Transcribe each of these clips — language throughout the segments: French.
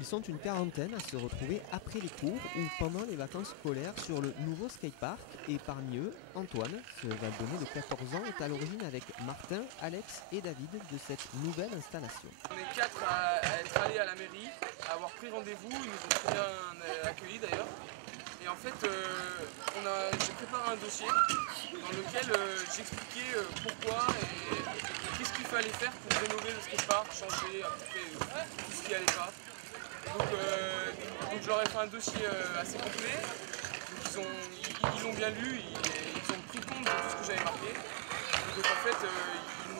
Ils sont une quarantaine à se retrouver après les cours ou pendant les vacances scolaires sur le nouveau skatepark. Et parmi eux, Antoine, ce Valdonnais de 14 ans, est à l'origine avec Martin, Alex et David de cette nouvelle installation. On est 4 à être allés à la mairie, à avoir pris rendez-vous, ils nous ont très bien accueillis d'ailleurs. Et en fait, j'ai préparé un dossier dans lequel j'expliquais pourquoi et qu'est-ce qu'il fallait faire pour rénover le skatepark, changer à peu près tout ce qui allait pas. Donc je leur ai fait un dossier assez complet. Donc ils l'ont bien lu, ils ont pris compte de tout ce que j'avais marqué. Et donc en fait, ils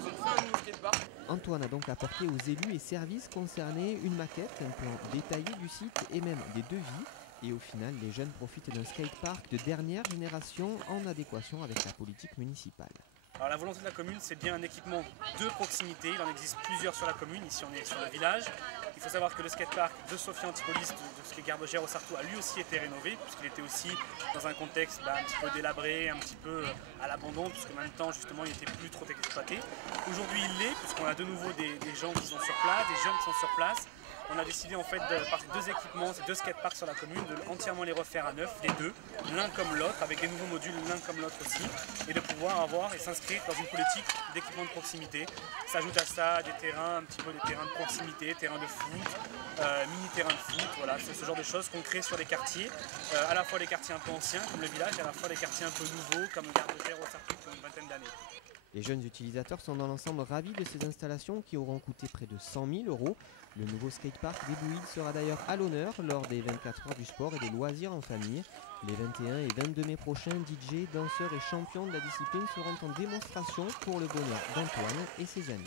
nous ont fait un nouveau skatepark. Antoine a donc apporté aux élus et services concernés une maquette, un plan détaillé du site et même des devis. Et au final, les jeunes profitent d'un skatepark de dernière génération en adéquation avec la politique municipale. Alors la volonté de la commune, c'est bien un équipement de proximité. Il en existe plusieurs sur la commune. Ici, on est sur le village. Il faut savoir que le skatepark de Sophia Antipolis, de ce qui est Gare-de-Gère au Sartou, a lui aussi été rénové, puisqu'il était aussi dans un contexte un petit peu délabré, un petit peu à l'abandon, puisque en même temps, justement, il n'était plus trop exploité. Aujourd'hui, il l'est, puisqu'on a de nouveau des gens qui sont sur place, des jeunes qui sont sur place. On a décidé en fait de par ces deux équipements, ces deux skateparks sur la commune, de entièrement les refaire à neuf, les deux, l'un comme l'autre, avec des nouveaux modules l'un comme l'autre aussi, et de pouvoir avoir et s'inscrire dans une politique d'équipement de proximité. S'ajoute à ça des terrains, un petit peu des terrains de proximité, terrains de foot, mini-terrains de foot, voilà, c'est ce genre de choses qu'on crée sur les quartiers, à la fois les quartiers un peu anciens comme le village, et à la fois les quartiers un peu nouveaux comme Gare-de-Gère au Sartou qui ont une vingtaine d'années. Les jeunes utilisateurs sont dans l'ensemble ravis de ces installations qui auront coûté près de 100 000 €. Le nouveau skatepark des Bouilles sera d'ailleurs à l'honneur lors des 24 heures du sport et des loisirs en famille. Les 21 et 22 mai prochains, DJ, danseurs et champions de la discipline seront en démonstration pour le bonheur d'Antoine et ses amis.